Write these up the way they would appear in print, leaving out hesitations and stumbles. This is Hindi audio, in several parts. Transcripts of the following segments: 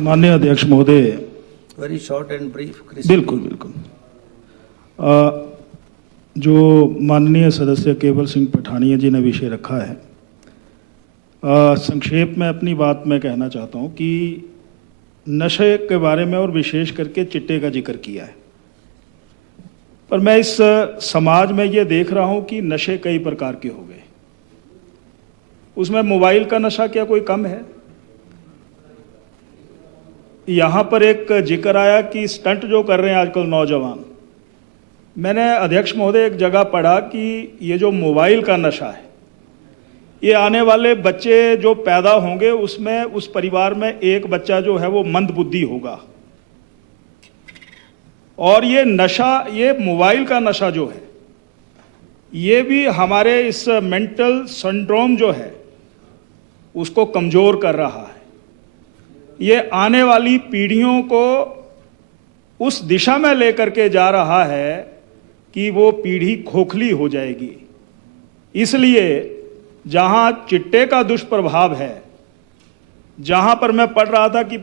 माननीय अध्यक्ष महोदय, वेरी शॉर्ट एंड ब्रीफ। बिल्कुल बिल्कुल। जो माननीय सदस्य केवल सिंह पठानिया जी ने विषय रखा है, संक्षेप में अपनी बात मैं कहना चाहता हूं कि नशे के बारे में और विशेष करके चिट्टे का जिक्र किया है, पर मैं इस समाज में ये देख रहा हूं कि नशे कई प्रकार के हो गए। उसमें मोबाइल का नशा क्या कोई कम है? यहाँ पर एक जिक्र आया कि स्टंट जो कर रहे हैं आजकल नौजवान, मैंने अध्यक्ष महोदय एक जगह पढ़ा कि ये जो मोबाइल का नशा है, ये आने वाले बच्चे जो पैदा होंगे उसमें उस परिवार में एक बच्चा जो है वो मंदबुद्धि होगा। और ये नशा, ये मोबाइल का नशा जो है, ये भी हमारे इस मेंटल सिंड्रोम जो है उसको कमज़ोर कर रहा है। ये आने वाली पीढ़ियों को उस दिशा में लेकर के जा रहा है कि वो पीढ़ी खोखली हो जाएगी। इसलिए जहां चिट्टे का दुष्प्रभाव है, जहां पर मैं पढ़ रहा था कि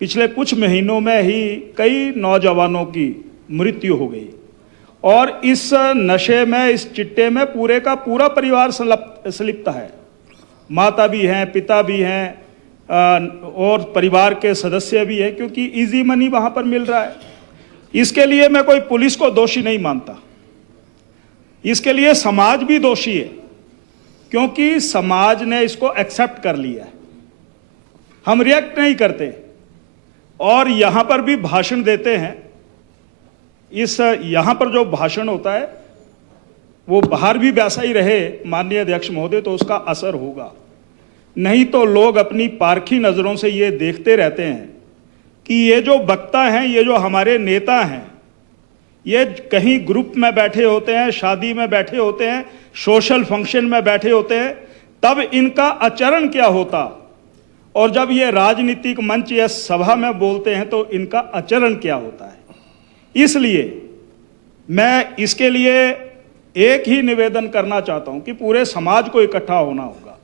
पिछले कुछ महीनों में ही कई नौजवानों की मृत्यु हो गई, और इस नशे में, इस चिट्टे में पूरे का पूरा परिवार संलिप्त है। माता भी हैं, पिता भी हैं, और परिवार के सदस्य भी हैं, क्योंकि इजी मनी वहां पर मिल रहा है। इसके लिए मैं कोई पुलिस को दोषी नहीं मानता, इसके लिए समाज भी दोषी है, क्योंकि समाज ने इसको एक्सेप्ट कर लिया है। हम रिएक्ट नहीं करते और यहां पर भी भाषण देते हैं। यहां पर जो भाषण होता है वो बाहर भी वैसा ही रहे माननीय अध्यक्ष महोदय, तो उसका असर होगा। नहीं तो लोग अपनी पारखी नज़रों से ये देखते रहते हैं कि ये जो वक्ता हैं, ये जो हमारे नेता हैं, ये कहीं ग्रुप में बैठे होते हैं, शादी में बैठे होते हैं, सोशल फंक्शन में बैठे होते हैं, तब इनका आचरण क्या होता, और जब ये राजनीतिक मंच या सभा में बोलते हैं तो इनका आचरण क्या होता है। इसलिए मैं इसके लिए एक ही निवेदन करना चाहता हूं कि पूरे समाज को इकट्ठा होना होगा।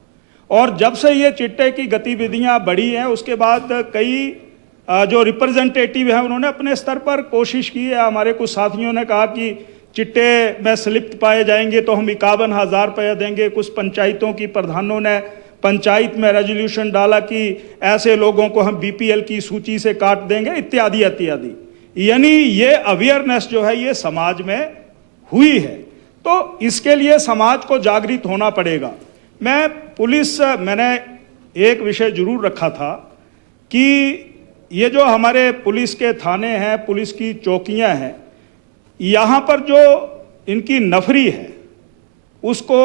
और जब से ये चिट्टे की गतिविधियां बढ़ी हैं, उसके बाद कई जो रिप्रेजेंटेटिव हैं उन्होंने अपने स्तर पर कोशिश की है। हमारे कुछ साथियों ने कहा कि चिट्टे में स्लिप्त पाए जाएंगे तो हम 51,000 रुपये देंगे। कुछ पंचायतों की प्रधानों ने पंचायत में रेजोल्यूशन डाला कि ऐसे लोगों को हम बीपीएल की सूची से काट देंगे, इत्यादि इत्यादि। यानी ये अवेयरनेस जो है ये समाज में हुई है, तो इसके लिए समाज को जागृत होना पड़ेगा। मैंने एक विषय जरूर रखा था कि ये जो हमारे पुलिस के थाने हैं, पुलिस की चौकियां हैं, यहाँ पर जो इनकी नफरी है उसको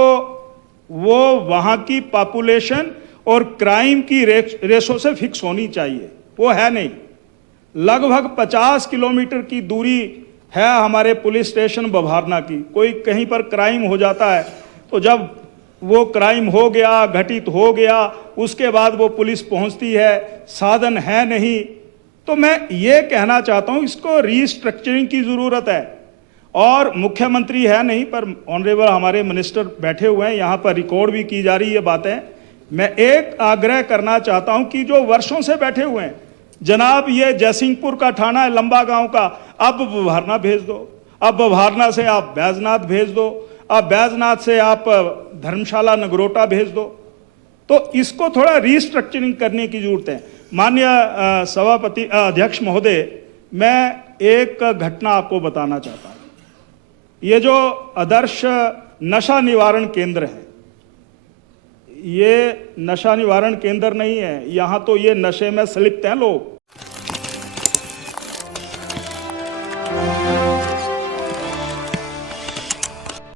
वो वहाँ की पॉपुलेशन और क्राइम की रेशो से फिक्स होनी चाहिए। वो है नहीं। लगभग 50 किलोमीटर की दूरी है हमारे पुलिस स्टेशन बभारना की। कोई कहीं पर क्राइम हो जाता है तो जब वो क्राइम हो गया, घटित हो गया, उसके बाद वो पुलिस पहुंचती है, साधन है नहीं। तो मैं ये कहना चाहता हूं, इसको रीस्ट्रक्चरिंग की ज़रूरत है। और मुख्यमंत्री है नहीं, पर ऑनरेबल हमारे मिनिस्टर बैठे हुए हैं, यहाँ पर रिकॉर्ड भी की जा रही है बातें। मैं एक आग्रह करना चाहता हूं कि जो वर्षों से बैठे हुए हैं, जनाब ये जयसिंहपुर का थाना है, लंबा गांव का, अब बभारना भेज दो, अब बभारना से आप बैजनाथ भेज दो, अब बैजनाथ से आप धर्मशाला नगरोटा भेज दो। तो इसको थोड़ा रीस्ट्रक्चरिंग करने की जरूरत है। माननीय सभापति अध्यक्ष महोदय, मैं एक घटना आपको बताना चाहता हूँ। ये जो आदर्श नशा निवारण केंद्र है, ये नशा निवारण केंद्र नहीं है। यहाँ तो ये नशे में संलिप्त हैं लोग।